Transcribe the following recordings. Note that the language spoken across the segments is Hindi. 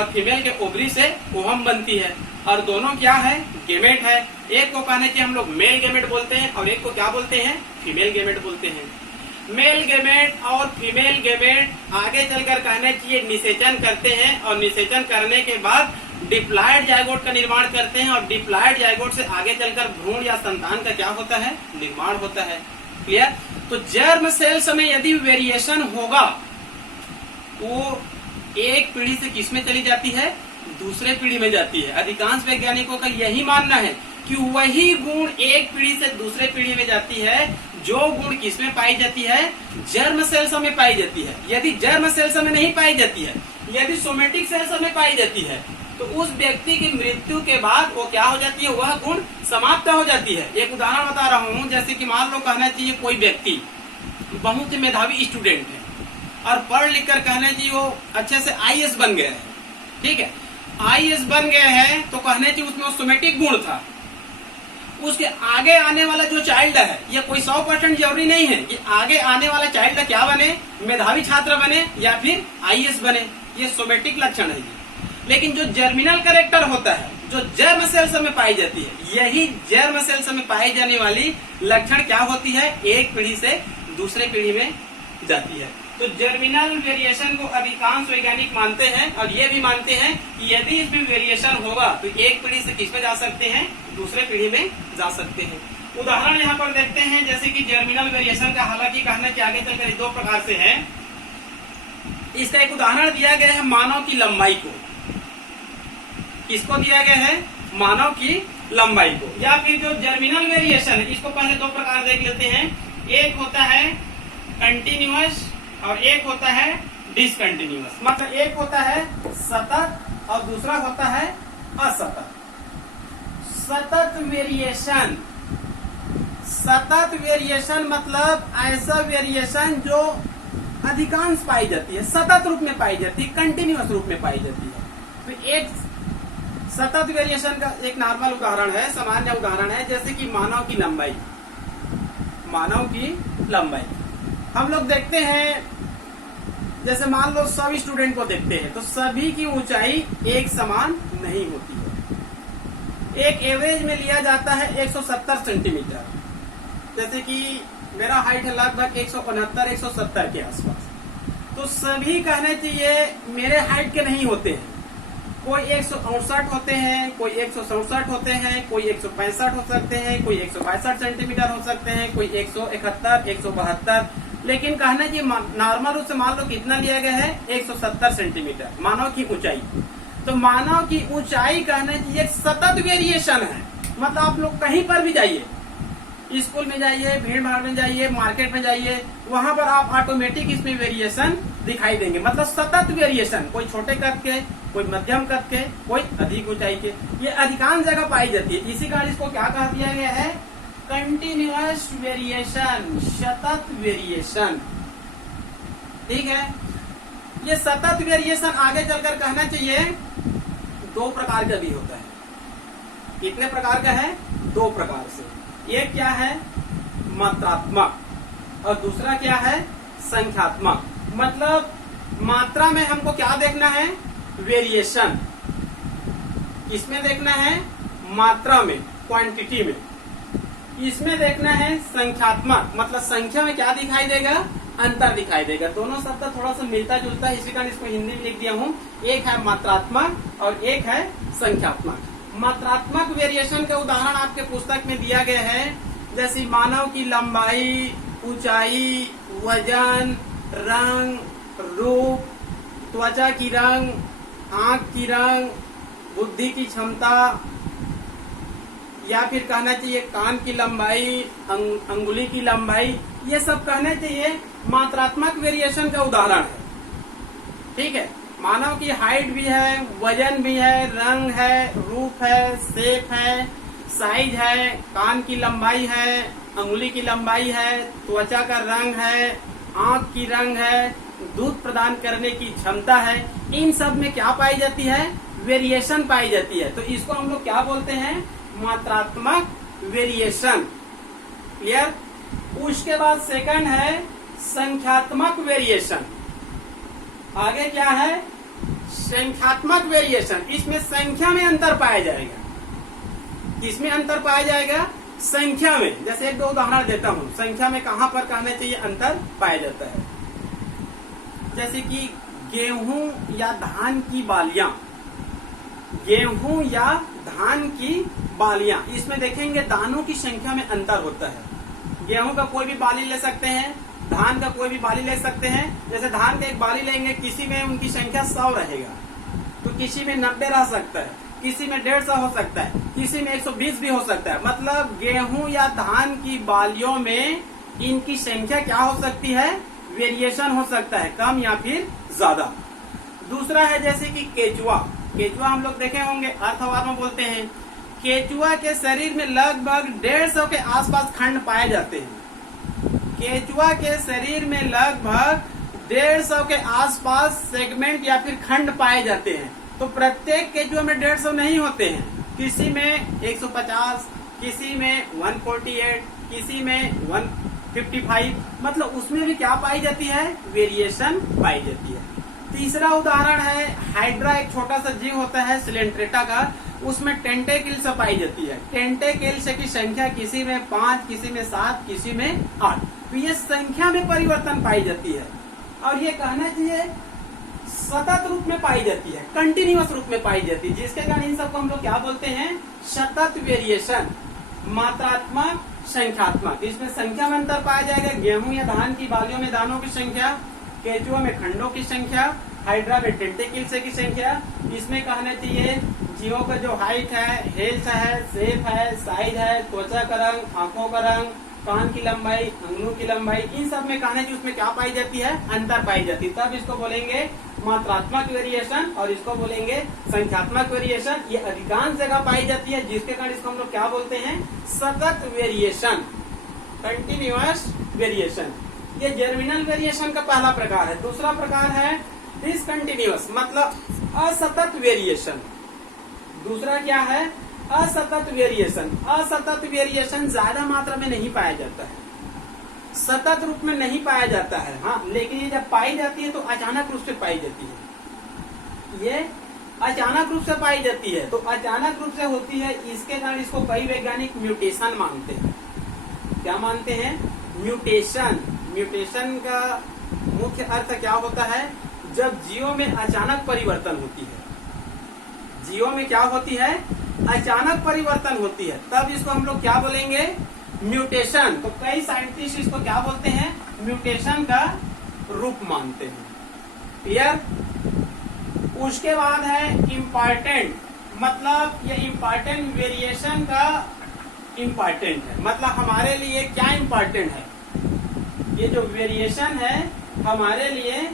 और फीमेल के ओवरी से ओवम बनती है, और दोनों क्या है, गेमेट है। एक को कहने की हम लोग मेल गेमेट बोलते हैं और एक को क्या बोलते हैं, फीमेल गेमेट बोलते हैं। मेल गेमेट और फीमेल गेमेट आगे चलकर कहने चाहिए निषेचन करते हैं, और निषेचन करने के बाद डिप्लॉयड जायगोट का निर्माण करते हैं, और डिप्लॉयड जायगोट से आगे चलकर भ्रूण या संतान का क्या होता है, निर्माण होता है। क्लियर। तो जर्म सेल्स में यदि वेरिएशन होगा वो एक पीढ़ी से किसमें चली जाती है, दूसरे पीढ़ी में जाती है। अधिकांश वैज्ञानिकों का यही मानना है कि वही गुण एक पीढ़ी से दूसरे पीढ़ी में जाती है जो गुण किसमें पाई जाती है, जर्म सेल्स में पाई जाती है। यदि जर्म सेल्स में नहीं पाई जाती है, यदि सोमेटिक सेल्स में पाई जाती है, तो उस व्यक्ति की मृत्यु के बाद वो क्या हो जाती है, वह गुण समाप्त हो जाती है। एक उदाहरण बता रहा हूँ, जैसे कि मान लो कहना चाहिए कोई व्यक्ति बहुत ही मेधावी स्टूडेंट है और पढ़ लिख कर कहना चाहिए वो अच्छे से IAS बन गए हैं, ठीक है, IAS बन गए हैं, तो कहने चाहिए उसमें सोमेटिक गुण था। उसके आगे आने वाला जो चाइल्ड है, ये कोई 100% जरूरी नहीं है कि आगे आने वाला चाइल्ड क्या बने, मेधावी छात्र बने या फिर IAS बने, ये सोमेटिक लक्षण है। लेकिन जो जर्मिनल कैरेक्टर होता है, जो जर्म सेल्स में पाई जाती है, यही जर्म सेल्स में पाई जाने वाली लक्षण क्या होती है, एक पीढ़ी से दूसरे पीढ़ी में जाती है। तो जर्मिनल वेरिएशन को अधिकांश वैज्ञानिक मानते हैं, और ये भी मानते हैं कि यदि इसमें वेरिएशन होगा तो एक पीढ़ी से किसमें जा सकते हैं, दूसरे पीढ़ी में जा सकते हैं। उदाहरण यहाँ पर देखते हैं, जैसे कि जर्मिनल वेरिएशन का हालांकि कहना कि आगे चलकर दो प्रकार से है। इसका एक उदाहरण दिया गया है मानव की लंबाई को। किसको दिया गया है, मानव की लंबाई को। या फिर जो जर्मिनल वेरिएशन है, इसको पहले दो प्रकार देख लेते हैं। एक होता है कंटिन्यूअस और एक होता है डिसकंटिन्यूअस। मतलब एक होता है सतत और दूसरा होता है असतत। सतत वेरिएशन, सतत वेरिएशन मतलब ऐसा वेरिएशन जो अधिकांश पाई जाती है, सतत रूप में पाई जाती है, कंटिन्यूअस रूप में पाई जाती है। तो एक सतत वेरिएशन का एक नॉर्मल उदाहरण है, सामान्य उदाहरण है, जैसे कि मानव की लंबाई। मानव की लंबाई हम लोग देखते हैं, जैसे मान लो सब स्टूडेंट को देखते हैं तो सभी की ऊंचाई एक समान नहीं होती है। एक एवरेज में लिया जाता है 170 सेंटीमीटर। जैसे कि मेरा हाइट है लगभग 169-170 के आसपास। तो सभी कहने चाहिए मेरे हाइट के नहीं होते हैं। कोई 168 होते हैं, कोई 167 होते हैं, कोई 165 हो सकते हैं, कोई 162 सेंटीमीटर हो सकते हैं, कोई 171, 172। लेकिन कहना कि नॉर्मल रूप से मान लो कितना लिया गया है, 170 सेंटीमीटर मानव की ऊंचाई। तो मानव की ऊंचाई कहना चाहिए एक सतत वेरिएशन है। मतलब आप लोग कहीं पर भी जाइए, स्कूल में जाइए, भीड़ भाड़ में जाइए, मार्केट में जाइए, वहां पर आप ऑटोमेटिक इसमें वेरिएशन दिखाई देंगे। मतलब सतत वेरिएशन, कोई छोटे कद के, कोई मध्यम कद के, कोई अधिक ऊंचाई के, ये अधिकांश जगह पाई जाती है। इसी कारण इसको क्या कह दिया गया है, कंटिन्यूअस वेरिएशन, सतत वेरिएशन। ठीक है। ये सतत वेरिएशन आगे चलकर कहना चाहिए दो प्रकार का भी होता है। कितने प्रकार का है, दो प्रकार से। एक क्या है, मात्रात्मक, और दूसरा क्या है, संख्यात्मक। मतलब मात्रा में हमको क्या देखना है, वेरिएशन। इसमें देखना है मात्रा में, क्वांटिटी में। इसमें देखना है संख्यात्मक, मतलब संख्या में क्या दिखाई देगा, अंतर दिखाई देगा। दोनों शब्द थोड़ा सा मिलता जुलता है, इसी कारण इसको हिंदी में लिख दिया हूँ। एक है मात्रात्मक और एक है संख्यात्मक। मात्रात्मक वेरिएशन का उदाहरण आपके पुस्तक में दिया गया है, जैसे मानव की लंबाई, ऊंचाई, वजन, रंग, रूप, त्वचा की रंग, आंख की रंग, बुद्धि की क्षमता, या फिर कहना चाहिए कान की लंबाई, अंगुली की लंबाई। ये सब कहना चाहिए मात्रात्मक वेरिएशन का उदाहरण है। ठीक है। मानव की हाइट भी है, वजन भी है, रंग है, रूप है, शेप है, साइज है, कान की लंबाई है, अंगुली की लंबाई है, त्वचा का रंग है, आंख की रंग है, दूध प्रदान करने की क्षमता है। इन सब में क्या पाई जाती है, वेरिएशन पाई जाती है। तो इसको हम लोग क्या बोलते हैं, मात्रात्मक वेरिएशन। क्लियर। उसके बाद सेकंड है संख्यात्मक वेरिएशन। आगे क्या है, संख्यात्मक वेरिएशन, इसमें संख्या में अंतर पाया जाएगा। इसमें अंतर पाया जाएगा संख्या में। जैसे एक दो उदाहरण देता हूं, संख्या में कहां पर कहना चाहिए अंतर पाया जाता है। जैसे कि गेहूं या धान की बालियां, गेहूं या धान की बालियां, इसमें देखेंगे दानों की संख्या में अंतर होता है। गेहूं का कोई भी बाली ले सकते हैं, धान का कोई भी बाली ले सकते हैं। जैसे धान का एक बाली लेंगे, किसी में उनकी संख्या 100 रहेगा, तो किसी में 90 रह सकता है, किसी में 150 हो सकता है, किसी में 120 भी हो सकता है। मतलब गेहूं या धान की बालियों में इनकी संख्या क्या हो सकती है, वेरिएशन हो सकता है, कम या फिर ज्यादा। दूसरा है जैसे कि केचुआ, केचुआ हम लोग देखे होंगे, अर्थवाद में बोलते हैं। केचुआ के शरीर में लगभग 150 के आसपास खंड पाए जाते हैं। केचुआ के शरीर में लगभग 150 के आसपास सेगमेंट या फिर खंड पाए जाते हैं। तो प्रत्येक केचुआ में 150 नहीं होते हैं, किसी में 150, किसी में 148, किसी में 155, मतलब उसमें भी क्या पाई जाती है, वेरिएशन पाई जाती है। तीसरा उदाहरण है हाइड्रा, एक छोटा सा जीव होता है सिलेंट्रेटा का, उसमें टेंटेकिल्स पाई जाती है। टेंटेकिल्स की संख्या किसी में 5, किसी में 7, किसी में 8। तो ये संख्या में परिवर्तन पाई जाती है, और ये कहना चाहिए सतत रूप में पाई जाती है, कंटिन्यूअस रूप में पाई जाती है, जिसके कारण इन सबको हम लोग क्या बोलते हैं, सतत वेरिएशन। मात्रात्मक, संख्यात्मक, इसमें संख्या में अंतर पाया जाएगा। गेहूं या धान की बालियों में दानों की संख्या, केचुआ में खंडों की संख्या, हाइड्रा में टेंटेकिल्स की संख्या। इसमें कहना चाहिए जीवों का जो हाइट है, हेल्थ है, शेप है, साइज है, त्वचा का रंग, आंखों का रंग, कान की लंबाई, अंगुलों की लंबाई, इन सब में कहना चाहिए उसमें क्या पाई जाती है, अंतर पाई जाती है। तब इसको बोलेंगे मात्रात्मक वेरिएशन और इसको बोलेंगे संख्यात्मक वेरिएशन। ये अधिकांश जगह पाई जाती है, जिसके कारण इसको हम लोग क्या बोलते हैं, सतत वेरिएशन, कंटिन्यूअस वेरिएशन। ये जर्मिनल वेरिएशन का पहला प्रकार है। दूसरा प्रकार है डिसकंटिन्यूअस, मतलब असतत वेरिएशन। दूसरा क्या है, असतत वेरिएशन। असतत वेरिएशन ज्यादा मात्रा में नहीं पाया जाता है, सतत रूप में नहीं पाया जाता है। हाँ, लेकिन ये जब पाई जाती है तो अचानक रूप से पाई जाती है। ये अचानक रूप से पाई जाती है, तो अचानक रूप से होती है, इसके कारण इसको कई वैज्ञानिक म्यूटेशन मानते हैं। क्या मानते हैं, म्यूटेशन। म्यूटेशन का मुख्य अर्थ क्या होता है, जब जीवों में अचानक परिवर्तन होती है। जीवों में क्या होती है, अचानक परिवर्तन होती है, तब इसको हम लोग क्या बोलेंगे, म्यूटेशन। तो कई साइंटिस्ट इसको क्या बोलते हैं, म्यूटेशन का रूप मानते हैं। क्लियर। उसके बाद है इम्पॉर्टेंट, मतलब ये इम्पॉर्टेंट वेरिएशन का इम्पॉर्टेंट है, मतलब हमारे लिए क्या इम्पॉर्टेंट है, ये जो वेरिएशन है हमारे लिए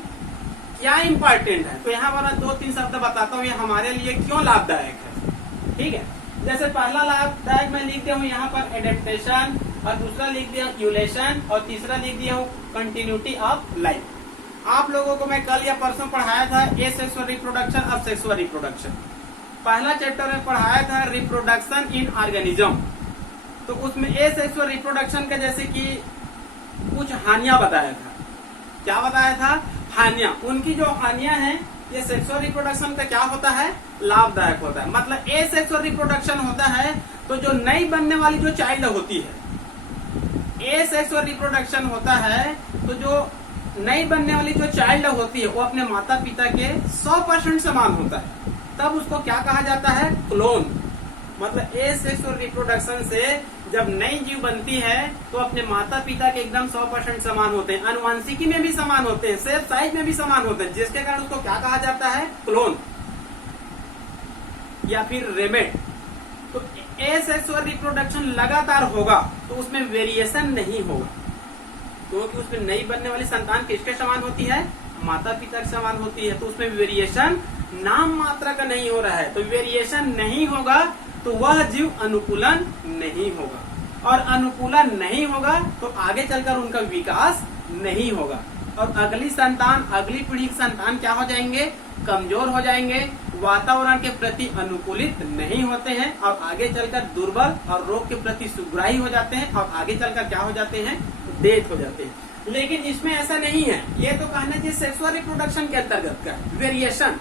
क्या इम्पॉर्टेंट है। तो यहाँ पर मैं 2-3 शब्द बताता हूँ, ये हमारे लिए क्यों लाभदायक है। ठीक है, जैसे पहला लाभदायक मैं लिख दिया हूँ यहाँ पर एडेप्टेशन, और दूसरा लिख दिया यूलेशन, और तीसरा लिख दिया हूँ कंटिन्यूटी ऑफ लाइफ। आप लोगों को मैं कल या परसों पढ़ाया था एसेक्सुअल रिप्रोडक्शन और सेक्सुअल रिप्रोडक्शन। पहला चैप्टर में पढ़ाया था रिप्रोडक्शन इन ऑर्गेनिज्म, तो उसमें एसेक्सुअल रिप्रोडक्शन का जैसे कि कुछ हानियां बताया था। क्या बताया था, हानियां। उनकी जो हानियां हैं, ये सेक्सुअल रिप्रोडक्शन का क्या होता है, लाभदायक होता है। मतलब एसेक्सुअल रिप्रोडक्शन होता है तो जो नई बनने वाली जो चाइल्ड होती है, एसेक्सुअल रिप्रोडक्शन होता है तो जो नई बनने वाली जो चाइल्ड होती है वो अपने माता पिता के 100% समान होता है, तब उसको क्या कहा जाता है, क्लोन। मतलब एसेक्सुअल रिप्रोडक्शन से जब नई जीव बनती है तो अपने माता पिता के एकदम 100% समान होते हैं, अनुवांशिकी में भी समान होते हैं, शेप साइज में भी समान होते हैं, जिसके कारण उसको क्या कहा जाता है, क्लोन या फिर रेमेट। तो एसेक्सुअल रिप्रोडक्शन लगातार होगा तो उसमें वेरिएशन नहीं होगा, क्योंकि उसमें नई बनने वाली संतान किसके समान होती है, माता पिता के समान होती है, तो उसमें वेरिएशन नाम मात्रा का नहीं हो रहा है। तो वेरिएशन नहीं होगा तो वह जीव अनुकूलन नहीं होगा, और अनुकूलन नहीं होगा तो आगे चलकर उनका विकास नहीं होगा, और अगली संतान, अगली पीढ़ी की संतान क्या हो जाएंगे, कमजोर हो जाएंगे, वातावरण के प्रति अनुकूलित नहीं होते हैं, और आगे चलकर दुर्बल और रोग के प्रति सुग्राही हो जाते हैं, और आगे चलकर क्या हो जाते हैं, डेथ हो जाते हैं। लेकिन इसमें ऐसा नहीं है, ये तो कहना चाहिए सेक्सुअल रिप्रोडक्शन के अंतर्गत का वेरिएशन।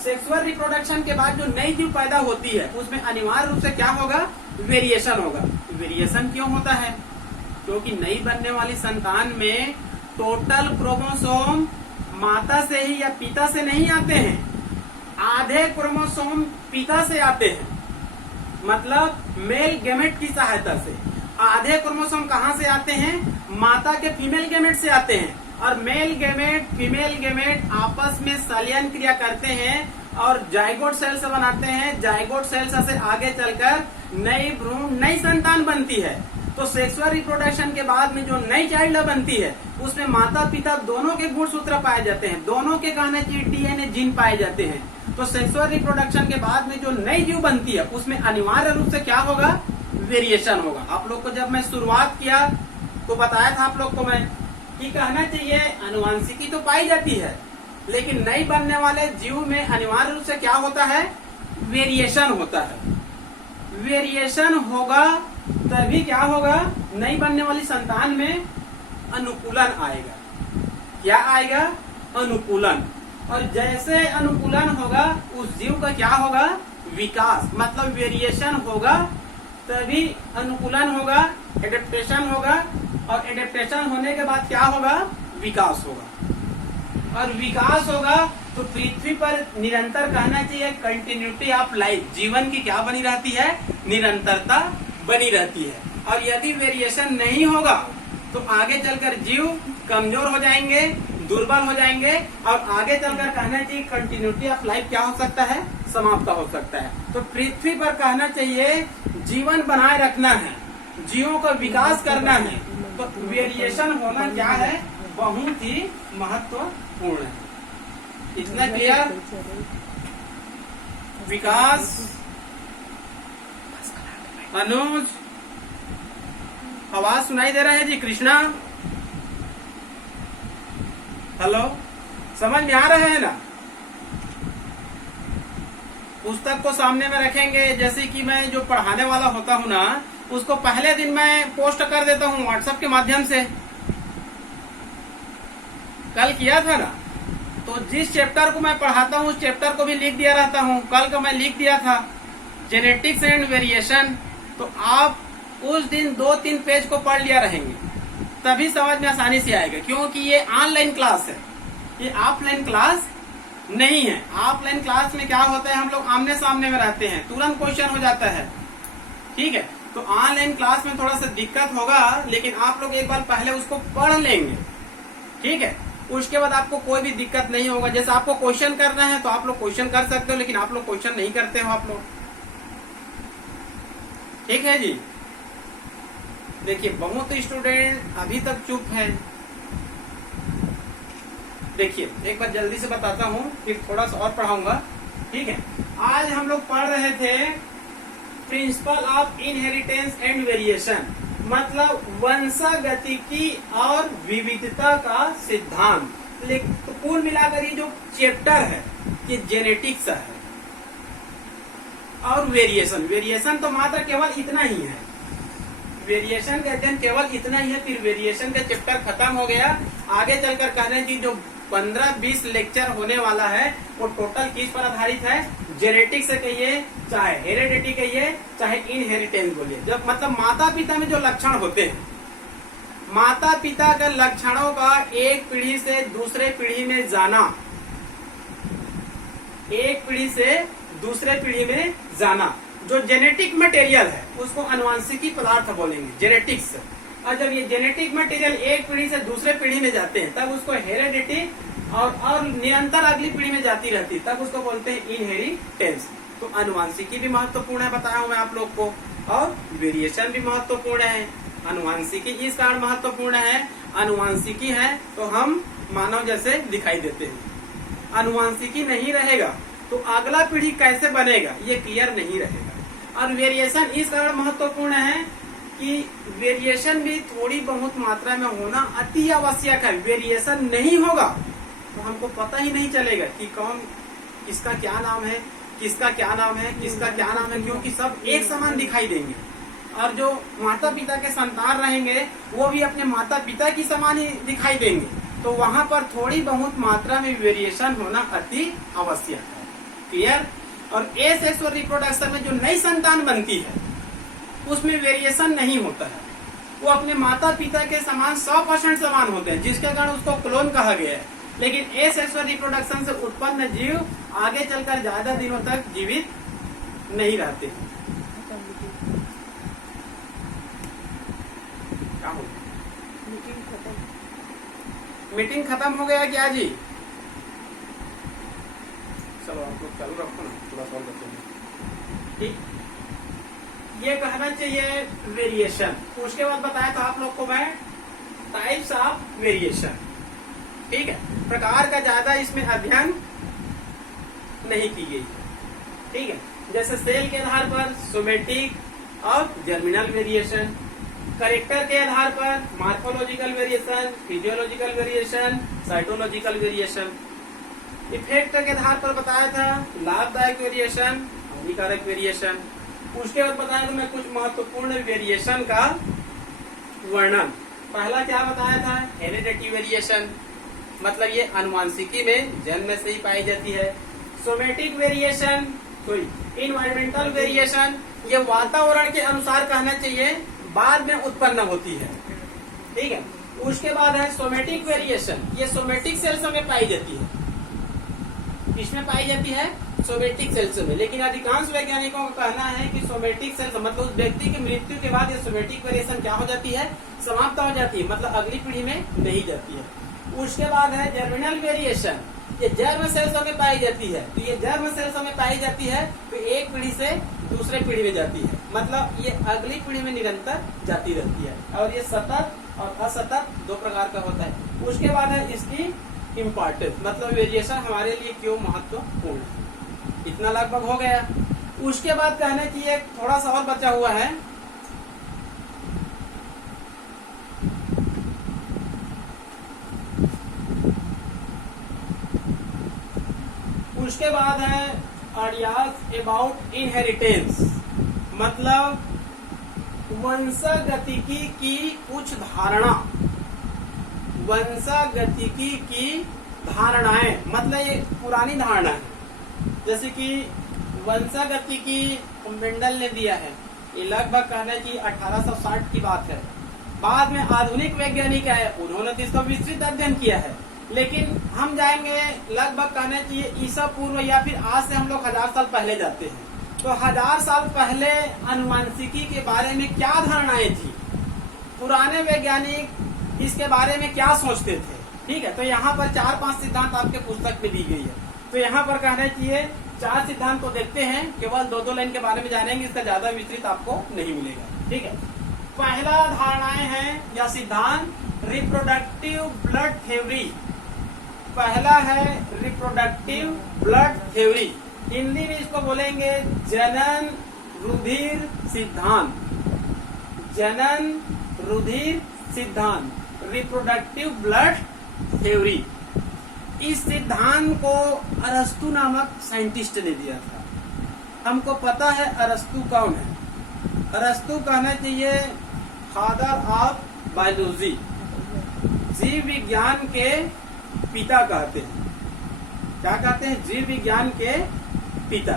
सेक्सुअल रिप्रोडक्शन के बाद जो नई जीव पैदा होती है उसमें अनिवार्य रूप से क्या होगा, वेरिएशन होगा। वेरिएशन क्यों होता है? क्योंकि नई बनने वाली संतान में टोटल क्रोमोसोम माता से ही या पिता से नहीं आते हैं, आधे क्रोमोसोम पिता से आते हैं, मतलब मेल गैमेट की सहायता से। आधे क्रोमोसोम कहाँ से आते हैं? माता के फीमेल गैमेट से आते हैं। और मेल गैमेट फीमेल गैमेट आपस में संलयन क्रिया करते हैं और जाइगोट सेल्स बनाते हैं। जाइगोट सेल्स से आगे चलकर नई भ्रूण नई संतान बनती है। तो सेक्सुअल रिप्रोडक्शन के बाद में जो नई चाइल्ड बनती है उसमें माता पिता दोनों के गुणसूत्र पाए जाते हैं, दोनों के कहना चाहिए डीएनए जीन पाए जाते हैं। तो सेक्सुअल रिप्रोडक्शन के बाद में जो नई जीव बनती है उसमें अनिवार्य रूप से क्या होगा, वेरिएशन होगा। आप लोग को जब मैं शुरुआत किया तो बताया था आप लोग को मैं कि कहना चाहिए अनुवांशिकी तो पाई जाती है, लेकिन नई बनने वाले जीव में अनिवार्य रूप से क्या होता है, वेरिएशन होता है। वेरिएशन होगा तभी क्या होगा, नई बनने वाली संतान में अनुकूलन आएगा। क्या आएगा, अनुकूलन। और जैसे अनुकूलन होगा उस जीव का क्या होगा, विकास। मतलब वेरिएशन होगा तभी अनुकूलन होगा, एडेप्टेशन होगा, और एडेप्टेशन होने के बाद क्या होगा, विकास होगा। और विकास होगा तो पृथ्वी पर निरंतर कहना चाहिए कंटिन्यूटी ऑफ लाइफ, जीवन की क्या बनी रहती है, निरंतरता बनी रहती है। और यदि वेरिएशन नहीं होगा तो आगे चलकर जीव कमजोर हो जाएंगे, दुर्बल हो जाएंगे, और आगे चलकर कहना चाहिए कंटिन्यूटी ऑफ लाइफ क्या हो सकता है, समाप्त हो सकता है। तो पृथ्वी पर कहना चाहिए जीवन बनाए रखना है, जीवों का विकास करना है, तो वेरिएशन होना क्या है, बहुत ही महत्वपूर्ण है। इतना क्लियर? विकास, अनुज, आवाज सुनाई दे रहा है जी? कृष्णा, हेलो, समझ में आ रहा है ना? पुस्तक को सामने में रखेंगे। जैसे कि मैं जो पढ़ाने वाला होता हूँ ना, उसको पहले दिन मैं पोस्ट कर देता हूँ व्हाट्सएप के माध्यम से। कल किया था ना, तो जिस चैप्टर को मैं पढ़ाता हूँ उस चैप्टर को भी लिख दिया रहता हूँ। कल का मैं लिख दिया था जेनेटिक्स एंड वेरिएशन, तो आप उस दिन 2-3 पेज को पढ़ लिया रहेंगे, तभी समझ में आसानी से आएगा। क्योंकि ये ऑनलाइन क्लास है, ये ऑफलाइन क्लास नहीं है। ऑफलाइन क्लास में क्या होता है, हम लोग आमने सामने में रहते हैं, तुरंत क्वेश्चन हो जाता है, ठीक है। तो ऑनलाइन क्लास में थोड़ा सा दिक्कत होगा, लेकिन आप लोग एक बार पहले उसको पढ़ लेंगे, ठीक है। उसके बाद आपको कोई भी दिक्कत नहीं होगा। जैसे आपको क्वेश्चन करना है तो आप लोग क्वेश्चन कर सकते हो, लेकिन आप लोग क्वेश्चन नहीं करते हो आप लोग, ठीक है जी। देखिए बहुत स्टूडेंट अभी तक चुप है। देखिए एक बार जल्दी से बताता हूँ, फिर थोड़ा सा और पढ़ाऊंगा, ठीक है। आज हम लोग पढ़ रहे थे principle of inheritance and variation, मतलब वंशागतिकी और विविधता का सिद्धांत। लेकिन तो कुल मिलाकर ये जो चैप्टर है ये जेनेटिक्स है और वेरिएशन। वेरिएशन तो मात्र केवल इतना ही है, वेरिएशन का अध्ययन केवल इतना ही है। फिर वेरिएशन का चैप्टर खत्म हो गया। आगे चलकर कहने की जो 15-20 लेक्चर होने वाला है वो टोटल किस पर आधारित है, जेनेटिक्स से कहिए, चाहे हेरिडिटी कहिए, चाहे इनहेरिटेंस बोलिए। जब मतलब माता पिता में जो लक्षण होते हैं, माता पिता के लक्षणों का एक पीढ़ी से दूसरे पीढ़ी में जाना, एक पीढ़ी से दूसरे पीढ़ी में जाना, जो जेनेटिक मटेरियल है उसको अनुवांशिकी पदार्थ बोलेंगे, जेनेटिक्स। और जब ये जेनेटिक मटेरियल एक पीढ़ी से दूसरे पीढ़ी में जाते हैं तब उसको हेरिडिटी, और निरंतर अगली पीढ़ी में जाती रहती है तब उसको बोलते हैं इनहेरिटेंस। तो अनुवांशिकी भी महत्वपूर्ण है, बताया हूं मैं आप लोग को, और वेरिएशन भी महत्वपूर्ण है। अनुवांशिकी इस कारण महत्वपूर्ण है, अनुवांशिकी है तो हम मानव जैसे दिखाई देते हैं। अनुवांशिकी नहीं रहेगा तो अगला पीढ़ी कैसे बनेगा ये क्लियर नहीं रहेगा। और वेरिएशन इस कारण महत्वपूर्ण है कि वेरिएशन भी थोड़ी बहुत मात्रा में होना अति आवश्यक है। वेरिएशन नहीं होगा तो हमको पता ही नहीं चलेगा कि कौन किसका क्या नाम है, किसका क्या नाम है, किसका क्या नाम है, क्योंकि सब एक समान दिखाई देंगे। और जो माता पिता के संतान रहेंगे वो भी अपने माता पिता की समान ही दिखाई देंगे। तो वहाँ पर थोड़ी बहुत मात्रा में वेरिएशन होना अति आवश्यक है। क्लियर। और एसेक्सुअल रिप्रोडक्शन में जो नई संतान बनती है उसमें वेरिएशन नहीं होता है, वो अपने माता पिता के समान 100% समान होते हैं, जिसके कारण उसको क्लोन कहा गया है। लेकिन एसेक्सुअल रिप्रोडक्शन से उत्पन्न जीव आगे चलकर ज्यादा दिनों तक जीवित नहीं रहते हैं। क्या हो मीटिंग खत्म हो गया क्या जी? चलो आप लोग चालू रखो ना, थोड़ा सॉल्व करते हैं। ठीक, ये कहना चाहिए वेरिएशन। उसके बाद बताया था आप लोग को मैं टाइप्स ऑफ वेरिएशन। ठीक है, प्रकार का ज्यादा इसमें अध्ययन नहीं की गई है। ठीक है, जैसे सेल के आधार पर सोमेटिक और जर्मिनल वेरिएशन, करेक्टर के आधार पर morphological variation, physiological variation, cytological variation, effect के आधार पर बताया था लाभदायक वेरिएशन, हानिकारक वेरिएशन। उसके बाद बताया था मैं कुछ महत्वपूर्ण वेरिएशन का वर्णन। पहला क्या बताया था? हेरेडिटी वेरिएशन, मतलब ये अनुवांशिकी में जन्म से ही पाई जाती है। सोमेटिक वेरिएशन, इन्वायरमेंटल वेरिएशन, ये वातावरण के अनुसार कहना चाहिए बाद में उत्पन्न होती है। ठीक है, उसके बाद है सोमेटिक वेरिएशन, ये सोमेटिक सेल्स में पाई जाती है। किसमें पाई जाती है? सोमेटिक सेल्स में। लेकिन अधिकांश वैज्ञानिकों का कहना है कि सोमेटिक सेल्स मतलब उस व्यक्ति की मृत्यु के बाद ये सोमेटिक वेरिएशन क्या हो जाती है? समाप्त हो जाती है, मतलब अगली पीढ़ी में नहीं जाती है। उसके बाद है जर्मिनल वेरिएशन, ये जर्म सेल्स में पाई जाती है। तो ये जर्म सेल्स में पाई जाती है तो एक पीढ़ी से दूसरे पीढ़ी में जाती है, मतलब ये अगली पीढ़ी में निरंतर जाती रहती है। और ये सतत और असतत दो प्रकार का होता है। उसके बाद है इसकी इम्पोर्टेंस, मतलब वेरिएशन हमारे लिए क्यों महत्वपूर्ण है। इतना लगभग हो गया। उसके बाद कहने की एक थोड़ा सा और बचा हुआ है, उसके बाद है आइडियाज अबाउट इनहेरिटेंस, मतलब वंशागतिकी की कुछ धारणा, वंशागतिकी की धारणाएं, मतलब ये पुरानी धारणा है। जैसे कि वंशागतिकी मेंडल ने दिया है, ये लगभग कहना चाहिए 1860 की बात है। बाद में आधुनिक वैज्ञानिक आए, उन्होंने तो इसका विस्तृत अध्ययन किया है। लेकिन हम जाएंगे लगभग कहना चाहिए ईसा पूर्व या फिर आज से हम लोग 1000 साल पहले जाते हैं। तो 1000 साल पहले अनुवांशिकी के बारे में क्या धारणाएं थी, पुराने वैज्ञानिक इसके बारे में क्या सोचते थे। ठीक है, तो यहाँ पर 4-5 सिद्धांत आपके पुस्तक में दी गई है। तो यहाँ पर कहना चाहिए 4 सिद्धांत को देखते हैं, केवल 2-2 लाइन के बारे में जानेंगे, इसका ज्यादा विस्तृत आपको नहीं मिलेगा। ठीक है, पहला धारणाएं हैं या सिद्धांत रिप्रोडक्टिव ब्लड थ्योरी। पहला है रिप्रोडक्टिव ब्लड थ्योरी, हिंदी में इसको बोलेंगे जनन रुधिर सिद्धांत। जनन रुधिर सिद्धांत, रिप्रोडक्टिव ब्लड थ्योरी। इस सिद्धांत को अरस्तु नामक साइंटिस्ट ने दिया था। हमको पता है अरस्तु कौन है। अरस्तु कहना चाहिए फादर ऑफ बायोलॉजी, जीव विज्ञान के पिता कहते हैं। क्या कहते हैं? जीव विज्ञान के पिता।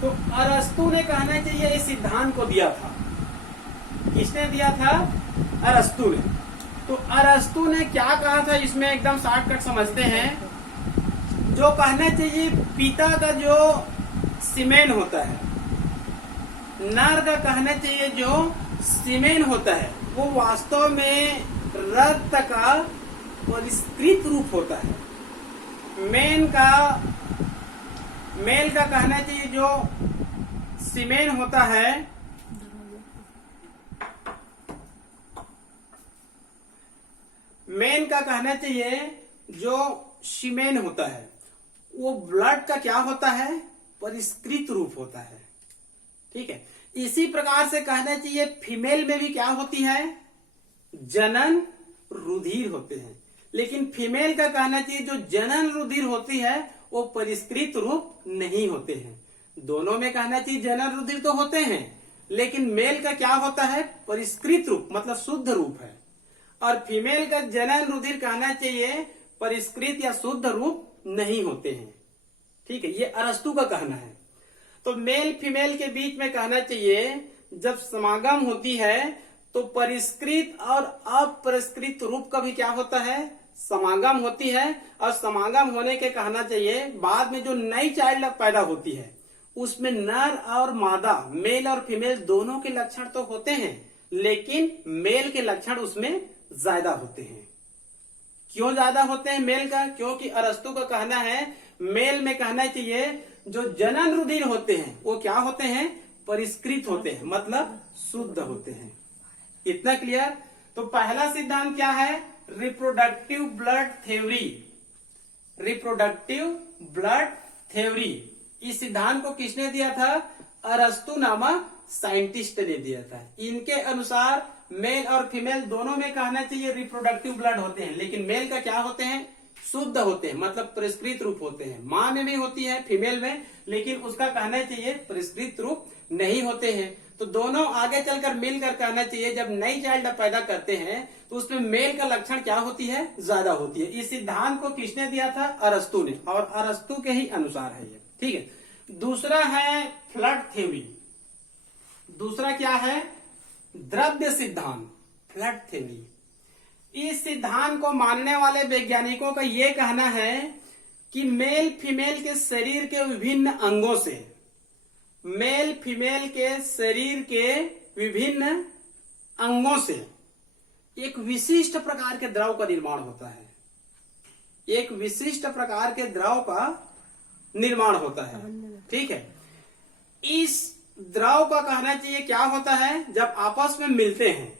तो अरस्तु ने कहना चाहिए इस सिद्धांत को दिया था। किसने दिया था? अरस्तु ने। तो अरस्तु ने क्या कहा था, इसमें एकदम शॉर्टकट समझते हैं। जो कहना चाहिए पिता का जो सीमेन होता है, नर का कहना चाहिए जो सीमेन होता है, वो वास्तव में रक्त का परिष्कृत रूप होता है। मेल का कहना चाहिए जो सीमेन होता है, मेन का कहना चाहिए जो सीमेन होता है, वो ब्लड का क्या होता है? परिष्कृत रूप होता है। ठीक है, इसी प्रकार से कहना चाहिए फीमेल में भी क्या होती है? जनन रुधिर होते हैं। लेकिन फीमेल का कहना चाहिए जो जनन रुधिर होती है वो परिष्कृत रूप नहीं होते हैं। दोनों में कहना चाहिए जनन रुधिर तो होते हैं, लेकिन मेल का क्या होता है? परिष्कृत रूप, मतलब शुद्ध रूप है। और फीमेल का जनन रुधिर कहना चाहिए परिष्कृत या शुद्ध रूप नहीं होते हैं। ठीक है, ये अरस्तु का कहना है। तो मेल फीमेल के बीच में कहना चाहिए जब समागम होती है तो परिष्कृत और अपरिष्कृत रूप का भी क्या होता है, समागम होती है। और समागम होने के कहना चाहिए बाद में जो नई चाइल्ड पैदा होती है उसमें नर और मादा, मेल और फीमेल दोनों के लक्षण तो होते हैं, लेकिन मेल के लक्षण उसमें ज्यादा होते हैं। क्यों ज्यादा होते हैं मेल का? क्योंकि अरस्तु का कहना है मेल में कहना चाहिए जो जनन रुधिर होते हैं वो क्या होते हैं, परिष्कृत होते हैं, मतलब शुद्ध होते हैं। इतना क्लियर? तो पहला सिद्धांत क्या है, reproductive blood theory. Reproductive blood theory, इस सिद्धांत को किसने दिया था, अरस्तु नामक साइंटिस्ट ने दिया था। इनके अनुसार मेल और फीमेल दोनों में कहना चाहिए रिप्रोडक्टिव ब्लड होते हैं, लेकिन मेल का क्या होते हैं, शुद्ध होते हैं, मतलब परिष्कृत रूप होते हैं। मां में भी होती है फीमेल में, लेकिन उसका कहना चाहिए परिष्कृत रूप नहीं होते हैं। तो दोनों आगे चलकर मिलकर कहना चाहिए जब नई चाइल्ड पैदा करते हैं तो उसमें मेल का लक्षण क्या होती है, ज्यादा होती है। इस सिद्धांत को किसने दिया था, अरस्तु ने, और अरस्तु के ही अनुसार है ये। ठीक है। दूसरा है फ्लड थ्योरी। दूसरा क्या है, द्रव्य सिद्धांत, फ्लड थ्योरी। इस सिद्धांत को मानने वाले वैज्ञानिकों का यह कहना है कि मेल फीमेल के शरीर के विभिन्न अंगों से, मेल फीमेल के शरीर के विभिन्न अंगों से एक विशिष्ट प्रकार के द्रव का निर्माण होता है। एक विशिष्ट प्रकार के द्रव का निर्माण होता है। ठीक है। इस द्रव का कहना चाहिए क्या होता है, जब आपस में मिलते हैं,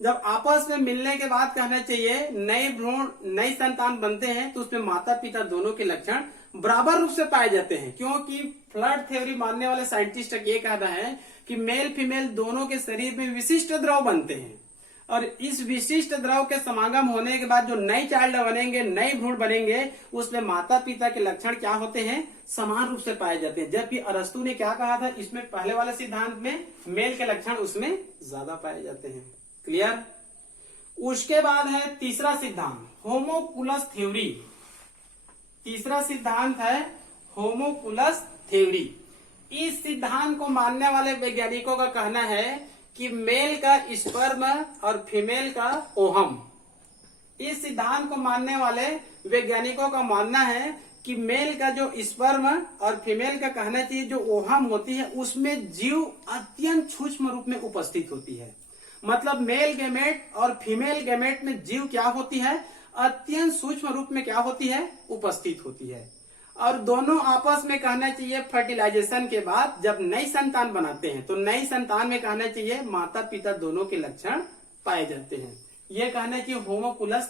जब आपस में मिलने के बाद कहना चाहिए नए भ्रूण, नई संतान बनते हैं तो उसमें माता पिता दोनों के लक्षण बराबर रूप से पाए जाते हैं। क्योंकि फ्लड थ्योरी मानने वाले साइंटिस्ट का ये कहना है कि मेल फीमेल दोनों के शरीर में विशिष्ट द्रव बनते हैं, और इस विशिष्ट द्रव के समागम होने के बाद जो नई चाइल्ड बनेंगे, नए भ्रूण बनेंगे, उसमें माता पिता के लक्षण क्या होते हैं, समान रूप से पाए जाते हैं। जबकि अरस्तु ने क्या कहा था, इसमें पहले वाले सिद्धांत में मेल के लक्षण उसमें ज्यादा पाए जाते हैं। क्लियर? उसके बाद है तीसरा सिद्धांत, होमोकुलस थ्योरी। तीसरा सिद्धांत है होमोकुलस थ्योरी। इस सिद्धांत को मानने वाले वैज्ञानिकों का कहना है कि मेल का स्पर्म और फीमेल का ओहम। इस सिद्धांत को मानने वाले वैज्ञानिकों का मानना है कि मेल का जो स्पर्म और फीमेल का कहना चाहिए जो ओहम होती है उसमें जीव अत्यंत सूक्ष्म रूप में उपस्थित होती है। मतलब मेल गैमेट और फीमेल गैमेट में जीव क्या होती है, अत्यंत सूक्ष्म रूप में क्या होती है, उपस्थित होती है। और दोनों आपस में कहना चाहिए फर्टिलाइजेशन के बाद जब नई संतान बनाते हैं तो नई संतान में कहना चाहिए माता पिता दोनों के लक्षण पाए जाते हैं। यह कहना चाहिए होमोकुलस